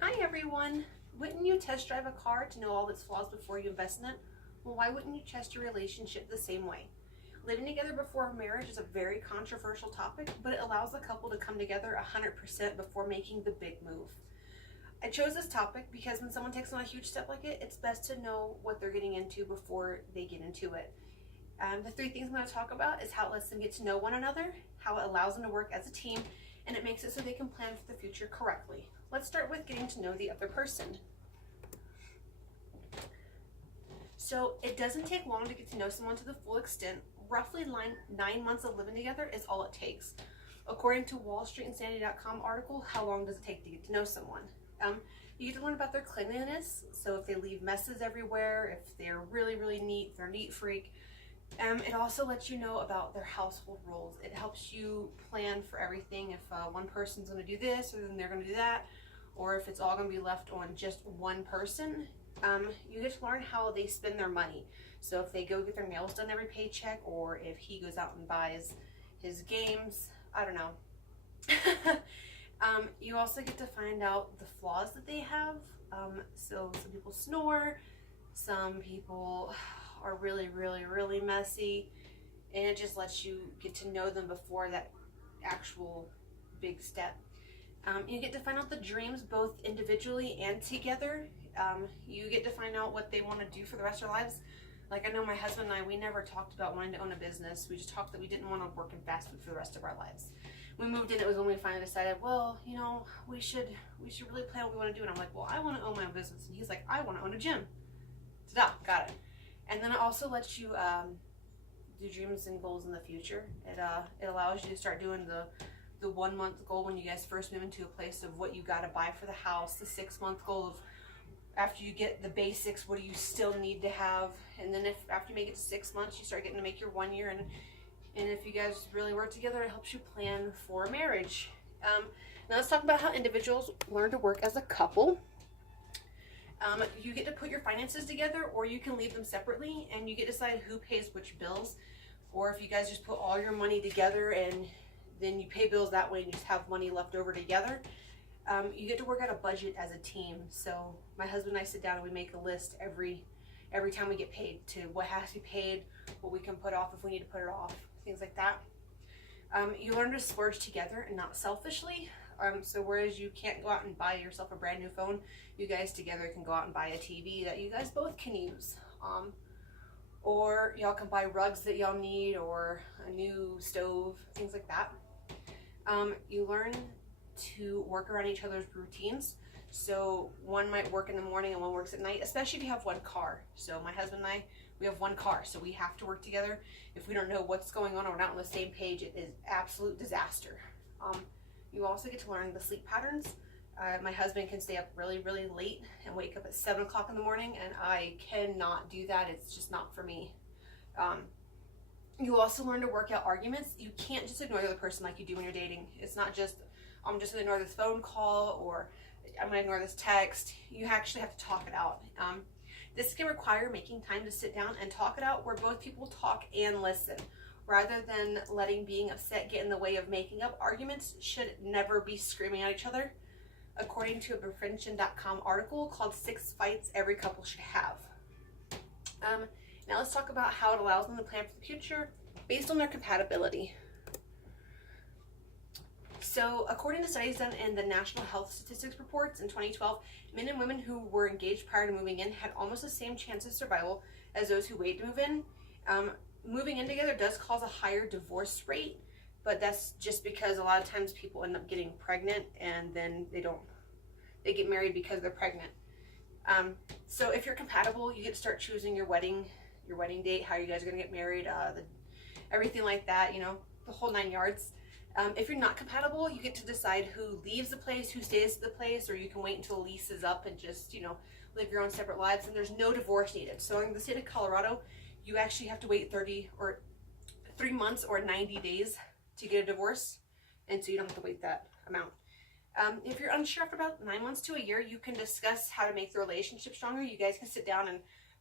Hi everyone! Wouldn't you test drive a car to know all its flaws before you invest in it? Well, why wouldn't you test your relationship the same way? Living together before marriage is a very controversial topic, but it allows the couple to come together 100% before making the big move. I chose this topic because when someone takes on a huge step like it, it's best to know what they're getting into before they get into it. The three things I'm going to talk about is how it lets them get to know one another, how it allows them to work as a team, and it makes it so they can plan for the future correctly. Let's start with getting to know the other person. So it doesn't take long to get to know someone to the full extent. Roughly 9 months of living together is all it takes. According to Wall Street and Sandy.com article, how long does it take to get to know someone? You get to learn about their cleanliness. So if they leave messes everywhere, if they're really neat, if they're a neat freak. It also lets you know about their household roles. It helps you plan for everything. If one person's going to do this, or then they're going to do that, or if it's all going to be left on just one person. You get to learn how they spend their money. So if they go get their nails done every paycheck, or if he goes out and buys his games, I don't know. You also get to find out the flaws that they have. So some people snore, some people are really messy, and it just lets you get to know them before that actual big step. You get to find out the dreams both individually and together. You get to find out what they want to do for the rest of their lives. Like, I know my husband and I, we never talked about wanting to own a business. We just talked that we didn't want to work in fast food for the rest of our lives. We moved in, it was when we finally decided, well, you know, we should really plan what we want to do. And I'm like, well, I want to own my own business. And he's like, I want to own a gym. Ta-da, got it. And then it also lets you do dreams and goals in the future. It allows you to start doing the 1 month goal when you guys first move into a place of what you got to buy for the house, the 6 month goal of after you get the basics, what do you still need to have, and then if after you make it to 6 months, you start getting to make your 1 year, and if you guys really work together, it helps you plan for marriage. Now let's talk about how individuals learn to work as a couple. You get to put your finances together, or you can leave them separately, and you get to decide who pays which bills, or if you guys just put all your money together and then you pay bills that way and you just have money left over together. You get to work out a budget as a team. So my husband and I sit down and we make a list every time we get paid to what has to be paid, what we can put off if we need to put it off, things like that. You learn to splurge together and not selfishly. So whereas you can't go out and buy yourself a brand new phone, you guys together can go out and buy a TV that you guys both can use. Or y'all can buy rugs that y'all need, or a new stove, things like that. You learn to work around each other's routines. So one might work in the morning and one works at night, especially if you have one car. So my husband and I, we have one car, so we have to work together. If we don't know what's going on or we're not on the same page, it is absolute disaster. You also get to learn the sleep patterns. My husband can stay up really late and wake up at 7 o'clock in the morning, and I cannot do that. It's just not for me. You also learn to work out arguments. You can't just ignore the other person like you do when you're dating. It's not just, I'm just gonna ignore this phone call, or I'm gonna ignore this text. You actually have to talk it out. This can require making time to sit down and talk it out, where both people talk and listen. Rather than letting being upset get in the way of making up, arguments should never be screaming at each other. According to a prevention.com article called 6 Fights Every Couple Should Have. Now let's talk about how it allows them to plan for the future based on their compatibility. So according to studies done in the National Health Statistics reports in 2012, men and women who were engaged prior to moving in had almost the same chance of survival as those who waited to move in. Moving in together does cause a higher divorce rate, but that's just because a lot of times people end up getting pregnant and then they get married because they're pregnant. So if you're compatible, you get to start choosing your wedding date, how you guys are gonna get married, everything like that, you know, the whole 9 yards. If you're not compatible, you get to decide who leaves the place, who stays at the place, or you can wait until the lease is up and just, you know, live your own separate lives, and there's no divorce needed. So in the state of Colorado, you actually have to wait 3 months or 90 days to get a divorce, and so you don't have to wait that amount. If you're unsure after about 9 months to a year, you can discuss how to make the relationship stronger. You guys can sit down and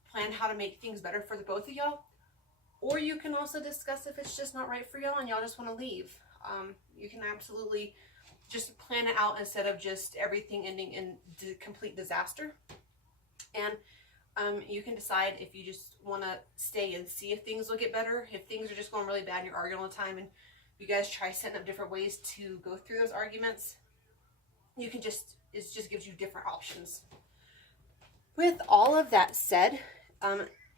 plan how to make things better for the both of y'all. Or you can also discuss if it's just not right for y'all and y'all just want to leave. You can absolutely just plan it out instead of just everything ending in complete disaster. And you can decide if you just want to stay and see if things will get better. If things are just going really bad and you're arguing all the time, and you guys try setting up different ways to go through those arguments, you can just, it just gives you different options. With all of that said,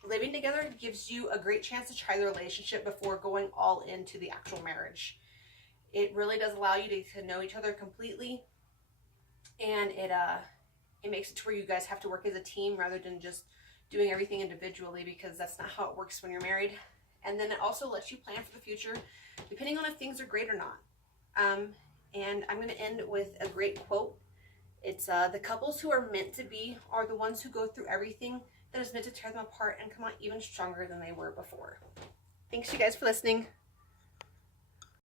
living together gives you a great chance to try the relationship before going all into the actual marriage. It really does allow you to know each other completely, and it makes it to where you guys have to work as a team rather than just doing everything individually, because that's not how it works when you're married. And then it also lets you plan for the future, depending on if things are great or not. And I'm going to end with a great quote. It's the couples who are meant to be are the ones who go through everything that is meant to tear them apart and come out even stronger than they were before. Thanks you guys for listening.